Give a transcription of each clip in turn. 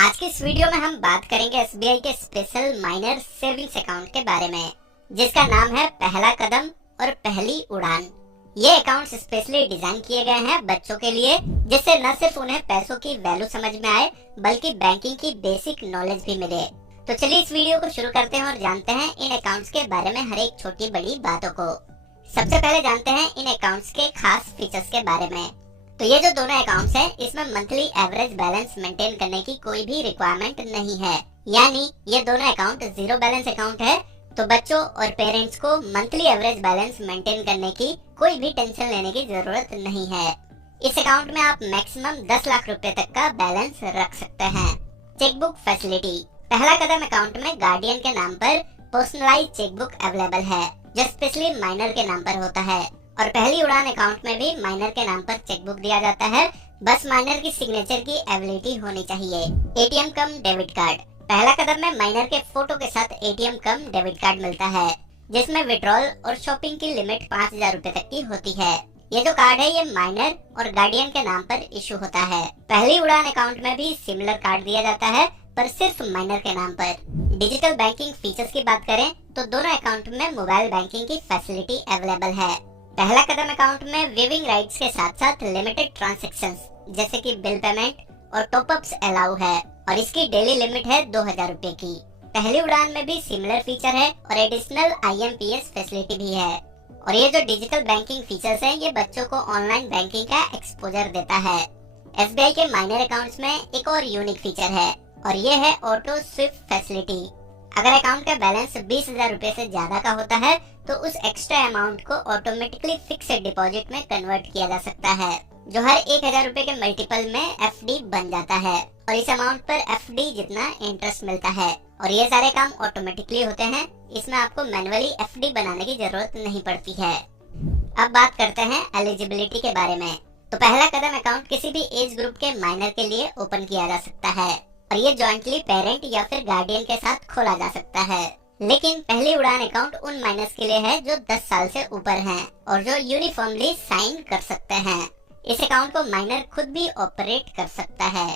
आज के इस वीडियो में हम बात करेंगे एसबीआई के स्पेशल माइनर सेविंग्स अकाउंट के बारे में, जिसका नाम है पहला कदम और पहली उड़ान। ये अकाउंट स्पेशली डिजाइन किए गए हैं बच्चों के लिए, जिससे न सिर्फ उन्हें पैसों की वैल्यू समझ में आए बल्कि बैंकिंग की बेसिक नॉलेज भी मिले। तो चलिए इस वीडियो को शुरू करते हैं और जानते हैं इन अकाउंट्स के बारे में हर एक छोटी बड़ी बातों को। सबसे पहले जानते हैं इन अकाउंट्स के खास फीचर्स के बारे में। तो ये जो दोनों अकाउंट्स हैं, इसमें मंथली एवरेज बैलेंस मेंटेन करने की कोई भी रिक्वायरमेंट नहीं है, यानी ये दोनों अकाउंट जीरो बैलेंस अकाउंट है। तो बच्चों और पेरेंट्स को मंथली एवरेज बैलेंस मेंटेन करने की कोई भी टेंशन लेने की जरूरत नहीं है। इस अकाउंट में आप मैक्सिमम 10 लाख रुपए तक का बैलेंस रख सकते हैं। Chequebook facility. पहला कदम अकाउंट में गार्डियन के नाम पर पर्सनलाइज चेकबुक अवेलेबल है, जो स्पेशली माइनर के नाम पर होता है। और पहली उड़ान अकाउंट में भी माइनर के नाम पर चेकबुक दिया जाता है, बस माइनर की सिग्नेचर की एबिलिटी होनी चाहिए। एटीएम कम डेबिट कार्ड। पहला कदम में माइनर के फोटो के साथ एटीएम कम डेबिट कार्ड मिलता है, जिसमें विड्रॉल और शॉपिंग की लिमिट 5,000 रुपए तक की होती है। ये जो कार्ड है ये माइनर और गार्डियन के नाम पर इशू होता है। पहली उड़ान अकाउंट में भी सिमिलर कार्ड दिया जाता है, पर सिर्फ माइनर के नाम पर। डिजिटल बैंकिंग फीचर्स की बात करें तो दोनों अकाउंट में मोबाइल बैंकिंग की फैसिलिटी अवेलेबल है। पहला कदम अकाउंट में वेविंग राइट्स के साथ साथ लिमिटेड ट्रांजैक्शंस जैसे कि बिल पेमेंट और टॉपअप्स अलाउ है, और इसकी डेली लिमिट है 2,000 रुपए की। पहली उड़ान में भी सिमिलर फीचर है और एडिशनल IMPS फैसिलिटी भी है। और ये जो डिजिटल बैंकिंग फीचर्स हैं, ये बच्चों को ऑनलाइन बैंकिंग का एक्सपोजर देता है। SBI के माइनर अकाउंट्स में एक और यूनिक फीचर है, और ये है ऑटो स्विफ्ट फैसिलिटी। अगर अकाउंट का बैलेंस 20,000 रुपए से ज्यादा का होता है तो उस एक्स्ट्रा अमाउंट को ऑटोमेटिकली फिक्स्ड डिपॉजिट में कन्वर्ट किया जा सकता है, जो हर 1,000 रुपए के मल्टीपल में FD बन जाता है। और इस अमाउंट पर FD जितना इंटरेस्ट मिलता है। और ये सारे काम ऑटोमेटिकली होते हैं, इसमें आपको मैन्युअली FD बनाने की जरूरत नहीं पड़ती है। अब बात करते हैं एलिजिबिलिटी के बारे में। तो पहला कदम अकाउंट किसी भी एज ग्रुप के माइनर के लिए ओपन किया जा सकता है, और ये जॉइंटली पेरेंट या फिर गार्डियन के साथ खोला जा सकता है। लेकिन पहली उड़ान अकाउंट उन माइनर्स के लिए है जो 10 साल से ऊपर हैं और जो यूनिफॉर्मली साइन कर सकते हैं। इस अकाउंट को माइनर खुद भी ऑपरेट कर सकता है।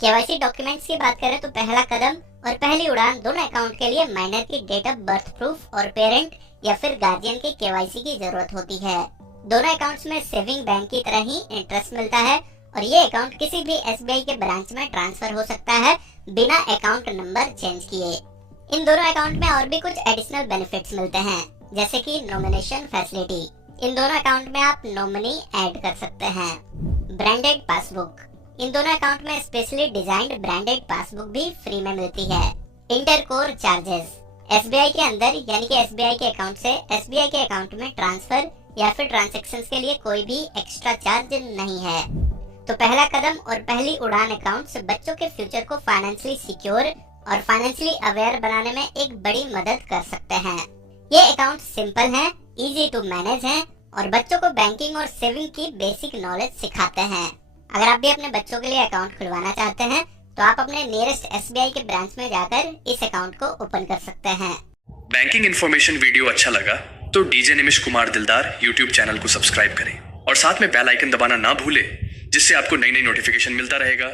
KYC डॉक्यूमेंट्स की बात करें तो पहला कदम और पहली उड़ान दोनों अकाउंट के लिए माइनर की डेट ऑफ बर्थ प्रूफ और पेरेंट या फिर गार्डियन के KYC की जरूरत होती है। दोनों अकाउंट्स में सेविंग बैंक की तरह ही इंटरेस्ट मिलता है, और ये अकाउंट किसी भी SBI के ब्रांच में ट्रांसफर हो सकता है बिना अकाउंट नंबर चेंज किए। इन दोनों अकाउंट में और भी कुछ एडिशनल बेनिफिट्स मिलते हैं, जैसे कि नॉमिनेशन फैसिलिटी। इन दोनों अकाउंट में आप नॉमिनी ऐड कर सकते हैं। Branded passbook. इन दोनों अकाउंट में स्पेशली डिजाइन्ड ब्रांडेड पासबुक भी फ्री में मिलती है। इंटरकोर चार्जेस। SBI के अंदर यानी कि SBI के अकाउंट से SBI के अकाउंट में ट्रांसफर या फिर ट्रांजैक्शंस के लिए कोई भी एक्स्ट्रा चार्ज नहीं है। तो पहला कदम और पहली उड़ान अकाउंट्स बच्चों के फ्यूचर को फाइनेंशियली सिक्योर और फाइनेंशियली अवेयर बनाने में एक बड़ी मदद कर सकते हैं। ये अकाउंट सिंपल हैं, इजी टू मैनेज हैं और बच्चों को बैंकिंग और सेविंग की बेसिक नॉलेज सिखाते हैं। अगर आप भी अपने बच्चों के लिए अकाउंट खुलवाना चाहते हैं तो आप अपने नियरेस्ट SBI के ब्रांच में जाकर इस अकाउंट को ओपन कर सकते हैं। बैंकिंग इन्फॉर्मेशन वीडियो अच्छा लगा तो DJ निमिष कुमार दिलदार YouTube चैनल को सब्सक्राइब करें और साथ में बेल आइकन दबाना ना भूलें, जिससे आपको नई नई नोटिफिकेशन मिलता रहेगा।